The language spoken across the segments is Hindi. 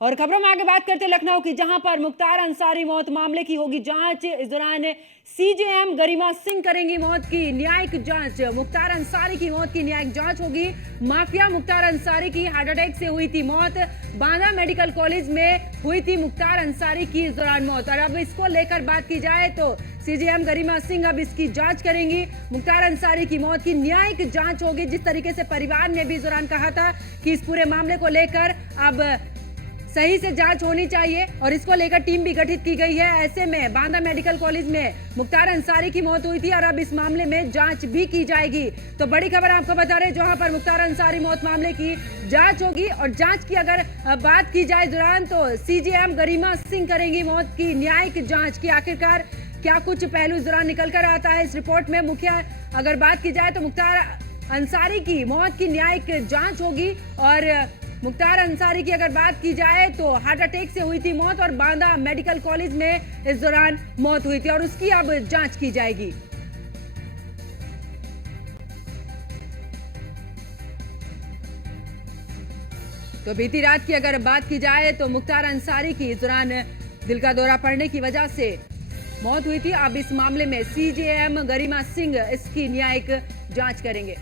और खबरों में आगे बात करते हैं लखनऊ की, जहां पर मुख्तार अंसारी मौत मामले की होगी जांच। इस दौरान सीजेएम गरिमा सिंह करेंगी मौत की न्यायिक जांच। मुख्तार अंसारी की मौत की न्यायिक जांच होगी। माफिया मुख्तार अंसारी की हार्ट अटैक से हुई थी मौत। बांदा मेडिकल कॉलेज में हुई थी मुख्तार अंसारी की इस दौरान मौत। और अब इसको लेकर बात की जाए तो सीजेएम गरिमा सिंह अब इसकी जांच करेंगी। मुख्तार अंसारी की मौत की न्यायिक जांच होगी। जिस तरीके से परिवार ने भी इस दौरान कहा था कि इस पूरे मामले को लेकर अब सही से जांच होनी चाहिए और इसको लेकर टीम भी गठित की गई है। ऐसे में बांदा मेडिकल कॉलेज में मुख्तार अंसारी की मौत हुई थी और अब इस मामले में जांच भी की जाएगी। तो बड़ी खबर आपको बता रहे, जहां पर मुख्तार अंसारी मौत मामले की जांच होगी। और जांच की अगर बात की जाए दौरान तो सीजेएम गरिमा सिंह करेंगी मौत की न्यायिक जांच की। आखिरकार क्या कुछ पहलू इस दौरान निकल कर आता है इस रिपोर्ट में। मुख्य अगर बात की जाए तो मुख्तार अंसारी की मौत की न्यायिक जांच होगी। और मुख्तार अंसारी की अगर बात की जाए तो हार्ट अटैक से हुई थी मौत और बांदा मेडिकल कॉलेज में इस दौरान मौत हुई थी और उसकी अब जांच की जाएगी। तो बीती रात की अगर बात की जाए तो मुख्तार अंसारी की इस दौरान दिल का दौरा पड़ने की वजह से मौत हुई थी। अब इस मामले में सीजेएम गरिमा सिंह इसकी न्यायिक जांच करेंगे।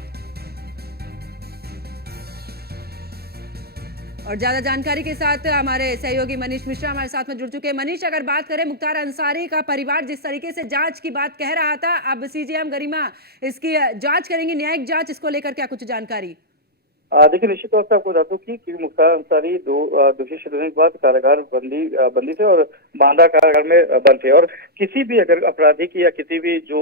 और ज्यादा जानकारी के साथ हमारे सहयोगी मनीष मिश्रा हमारे साथ में जुड़ चुके हैं। मनीष, अगर बात करें मुख्तार अंसारी का परिवार जिस तरीके से जांच की बात कह रहा था, अब सीजेएम गरिमा इसकी जांच करेंगी, न्यायिक जांच, इसको लेकर क्या कुछ जानकारी? देखिए, निश्चित तौर से आपको बता दूं कि मुख्तार अंसारी दो दोषी सिद्ध होने के बाद कारागार बंदी थे और बांदा कारागार में बंद थे। और किसी भी अगर अपराधी की या किसी भी जो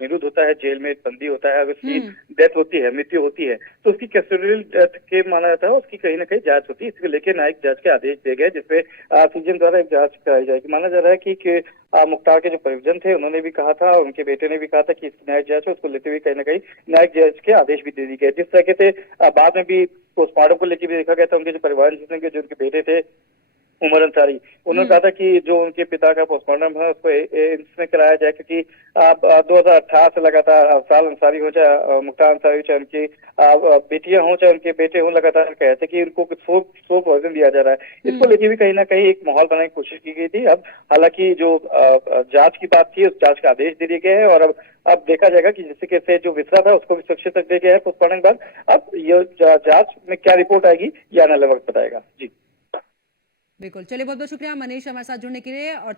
निरुद्ध होता है, जेल में बंदी होता है, अगर उसकी डेथ होती है, मृत्यु होती है, तो उसकी कैस्टोडियल डेथ के माना जाता है, उसकी कहीं ना कहीं जांच होती है। इसको लेकर न्यायिक जांच के आदेश दिए गए, जिसपे सीजेएम द्वारा एक जांच कराई जाएगी। माना जा रहा है कि मुख्तार के जो परिजन थे उन्होंने भी कहा था और उनके बेटे ने भी कहा था कि इसकी न्यायिक जांच है, उसको लेते हुए कहीं ना कहीं न्यायिक जांच के आदेश भी दे दिए गए। जिस तरीके से बाद में भी पोस्टमार्टम को लेकर भी देखा गया था, उनके जो परिवार जिसमें जो उनके बेटे थे उमर अंसारी, उन्होंने कहा था कि जो उनके पिता का पोस्टमार्टम है उसको एम्स में कराया जाए, क्योंकि 2018 से लगातार अफसाल अंसारी हो चाहे मुख्तार अंसारी हो चाहे उनकी बेटियां हों चाहे उनके बेटे हों, लगातार कहते कि इनको कुछ सो पॉइजन दिया जा रहा है। इसको लेके भी कहीं ना कहीं एक माहौल बनाने की कोशिश की गई थी। अब हालांकि जो जांच की बात थी, उस जांच का आदेश दे दिए गए हैं और अब देखा जाएगा कि जिस तरीके से जो विसरा था उसको भी सुरक्षित रख दिया गया है पोस्टमार्टम के बाद। अब ये जांच में क्या रिपोर्ट आएगी ये आने वाला वक्त बताएगा। जी बिल्कुल, चलिए बहुत बहुत शुक्रिया मनीष हमारे साथ जुड़ने के लिए। और